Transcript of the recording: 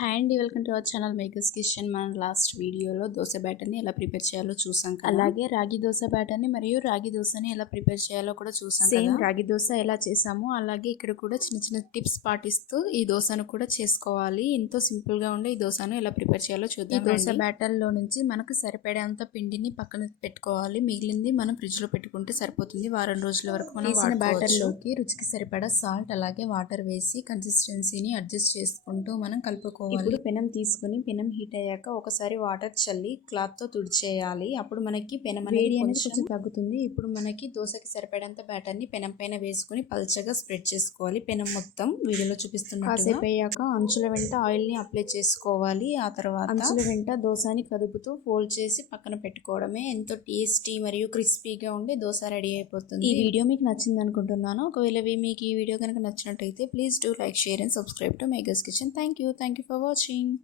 Hi అండి, welcome to our channel makers kitchen. మనం last వీడియోలో దోశ బ్యాటర్ని ఎలా ప్రిపేర్ చేయాలో చూసాం కదా. అలాగే రాగి దోశ బ్యాటర్ని మరియు రాగి దోశని ఎలా ప్రిపేర్ చేయాలో కూడా చూసాం కదా. సేమ్ రాగి దోశ ఎలా చేసామో అలాగే ఇక్కడ కూడా చిన్న చిన్న టిప్స్ పాటిస్తూ ఈ దోశను కూడా చేసుకోవాలి. ఎంతో సింపుల్ గా ఉండే ఈ దోశను ఎలా ప్రిపేర్ చేయాలో చూద్దాం. ఈ దోశ బ్యాటర్ లో నుంచి మనకు సరిపడేంత పిండిని పక్కన పెట్టుకోవాలి. మిగిలింది మనం ఫ్రిడ్జ్ లో పెట్టుకుంటే సరిపోతుంది. వారం రోజుల వరకు మనం తీసిన బ్యాటర్ లోకి రుచికి సరిపడా సాల్ట్ అలాగే వాటర్ వేసి కన్సిస్టెన్సీని అడ్జస్ట్ చేసుకుంటూ మనం కలుపుకోవాలి. ఇప్పుడు పెనం తీసుకుని పెనం హీట్ అయ్యాక ఒకసారి వాటర్ చల్లి క్లాత్ తో తుడిచేయాలి. అప్పుడు మనకి పెనం అనేది కొంచెం తగ్గుతుంది. ఇప్పుడు మనకి దోశకి సరిపడేంత బ్యాటర్ ని పెనం పైన వేసుకుని పల్చగా స్ప్రెడ్ చేసుకోవాలి. పెనం మొత్తం వీడియోలో చూపిస్తున్నట్టుగా. కాసేపు అయ్యాక అంచుల వెంట ఆయిల్ ని అప్లై చేసుకోవాలి. ఆ తర్వాత అంచుల వెంట దోశని కదుపుతూ ఫోల్డ్ చేసి పక్కన పెట్టుకోవడమే. ఎంతో టేస్టీ మరియు క్రిస్పీగా ఉండే దోశ రెడీ అయిపోతుంది. ఈ వీడియో మీకు నచ్చింది అనుకుంటున్నాను. ఒకవేళ మీకు ఈ వీడియో కనుక నచ్చినట్టయితే please do like, share and subscribe to makers kitchen. Thank you for watching.